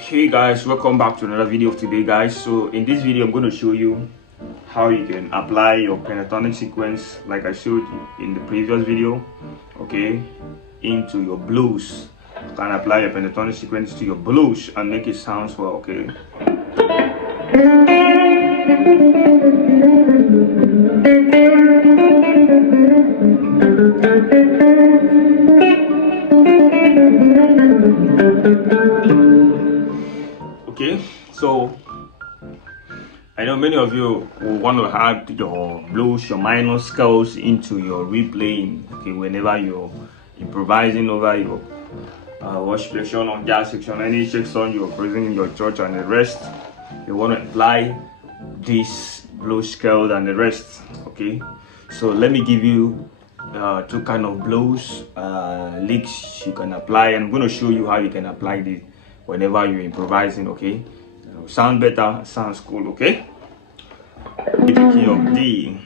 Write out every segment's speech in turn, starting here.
Hey guys, welcome back to another video of today, guys. So in this video I'm going to show you how you can apply your pentatonic sequence like I showed you in the previous video, okay, into your blues. You can apply your pentatonic sequence to your blues and make it sound well, okay. Okay, so I know many of you will want to add your blues, your minor scales into your replaying, okay, whenever you're improvising over your worship section or jazz section, any section you're praising in your church and the rest. You want to apply this blues scale and the rest, okay. So let me give you two kind of blues licks you can apply, and I'm going to show you how you can apply this whenever you're improvising, okay. Sound better, sounds cool, okay. With the key of D.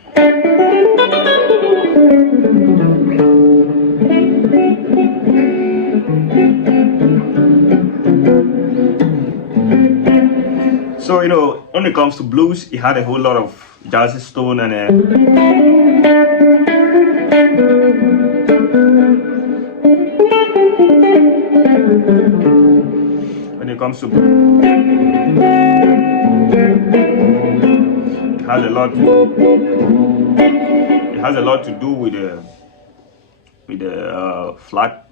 So you know, when it comes to blues, it had a whole lot of jazzy stone and when it comes to it has a lot to do with the flat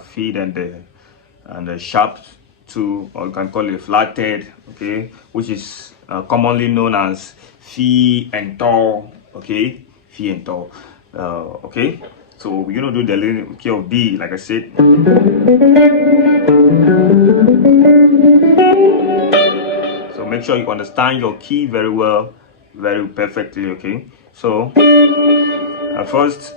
feet and the sharp two, or you can call it flatted, okay, which is commonly known as fi and do, okay, fi and do, okay. So we're gonna do the key of D, like I said. So make sure you understand your key very well, very perfectly, okay. So first,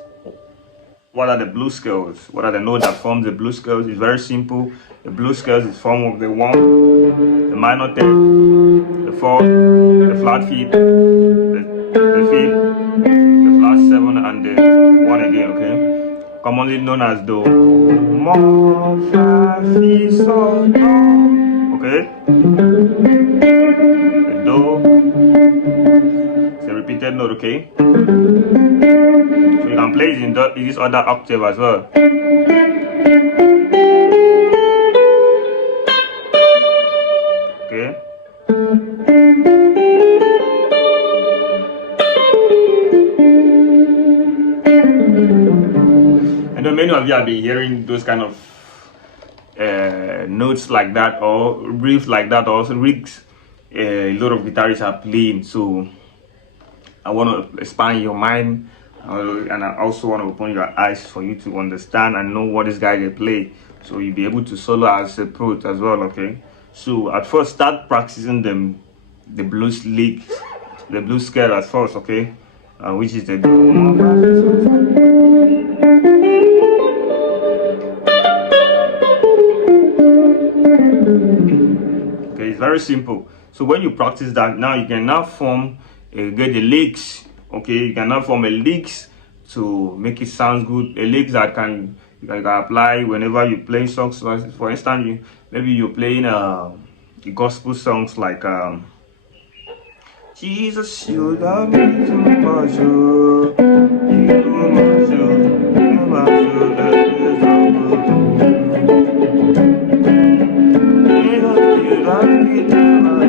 what are the blues scales? What are the notes that form the blues scales? It's very simple. The blues scales is formed of the 1, the minor third, the 4, the flat fifth, the fifth, the flat 7, and the 1 again, okay? Commonly known as the Umoh, fa, fi, sol, do, okay? The do, it's a repeated note, okay? So you can play it in this other octave as well. Okay. I know many of you have been hearing those kind of notes like that, or riffs like that, or also rigs a lot of guitarists are playing. So I want to expand your mind, and I also want to open your eyes for you to understand and know what this guy they play, so you'll be able to solo as a pro as well, okay. So at first, start practicing the blues lick, the blues scale at first, okay, which is the okay. It's very simple. So when you practice that, now you can now form get the licks, okay. You can now form a licks to make it sound good, a licks that you can apply whenever you play songs. For instance, maybe you're playing the gospel songs like Jesus, you love me too much, you much, you love me too much.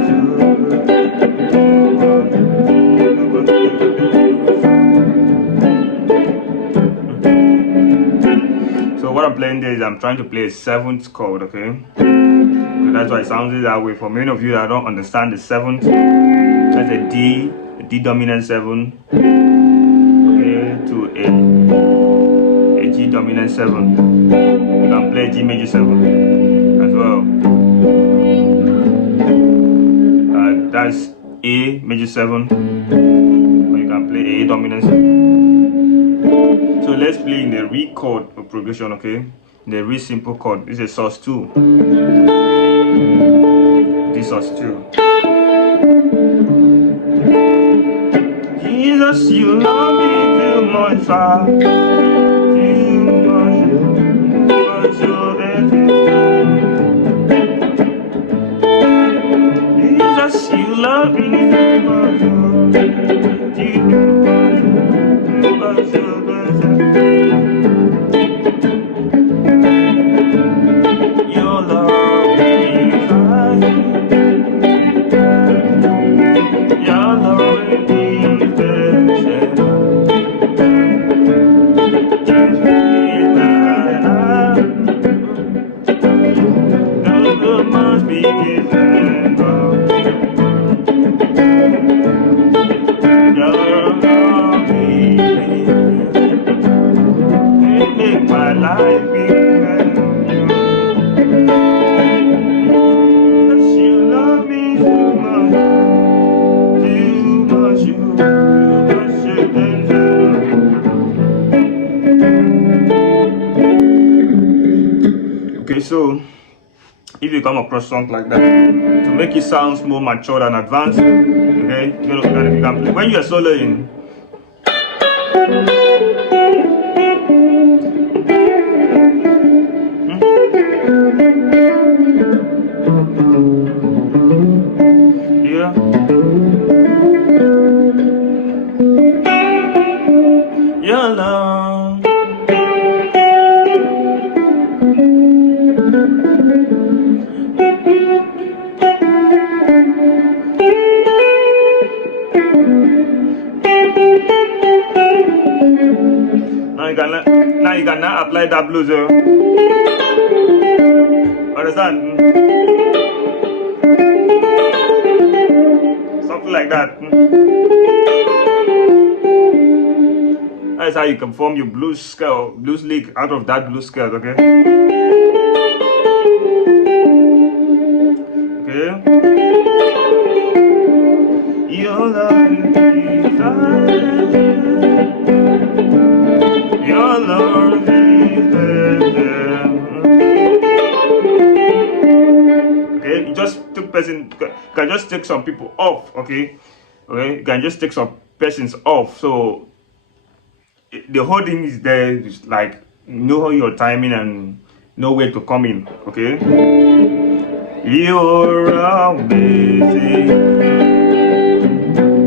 So what I'm playing there is I'm trying to play a 7th chord, okay. So that's why it sounds that way. For many of you that don't understand the 7th, that's a D dominant 7, okay, to a G dominant 7. You can play G major 7 as well. That's A major 7, or you can play A dominant 7. So let's play in the Re chord progression, okay. The Re simple chord. This is sus 2. This sus 2. Jesus, you love me too much, too much, Make my life you love me too much, Okay, so if you come across songs like that, to make it sound more mature and advanced, okay, you can play. When you are soloing, yeah, your love. Now you can now apply that blues. Understand? Something like that. That's how you can form your blues scale, blues lick out of that blues scale, okay? Okay. Your love is your love is okay, you just took person can just take some people off, okay? Okay, you can just take some persons off. So the whole thing is there, just like know your timing and know where to come in, okay? You're amazing.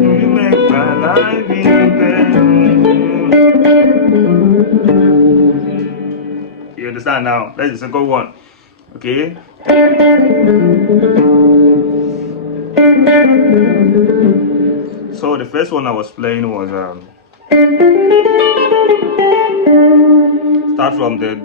You make my life better. You understand now? That's the second one. Okay. So the first one I was playing was start from the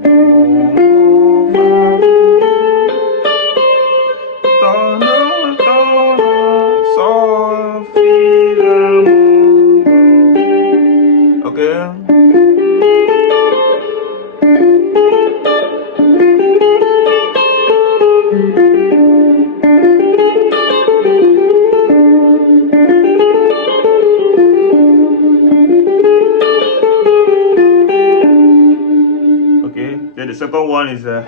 okay. Okay, then the second one is I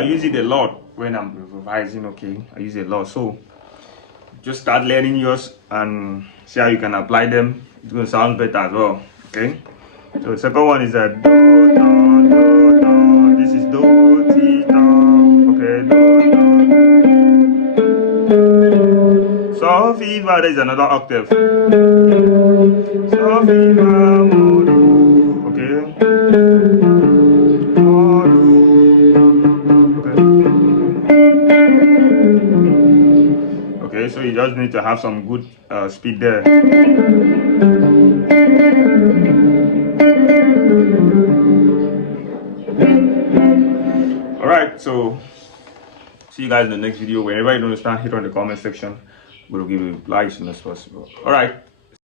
use it a lot when I'm improvising, okay? I use it a lot. So just start learning yours and see how you can apply them. It's gonna sound better as well, okay? So the second one is a do, do, do, do. This is do, ti, do, okay? Do, do. So, fever, there is another octave. So, fever, mo, do, okay? Mo, do, okay? Okay, so you just need to have some good speed there. Alright, so see you guys in the next video. Whenever you don't understand, hit on the comment section. We'll give you a reply as soon as possible. Alright.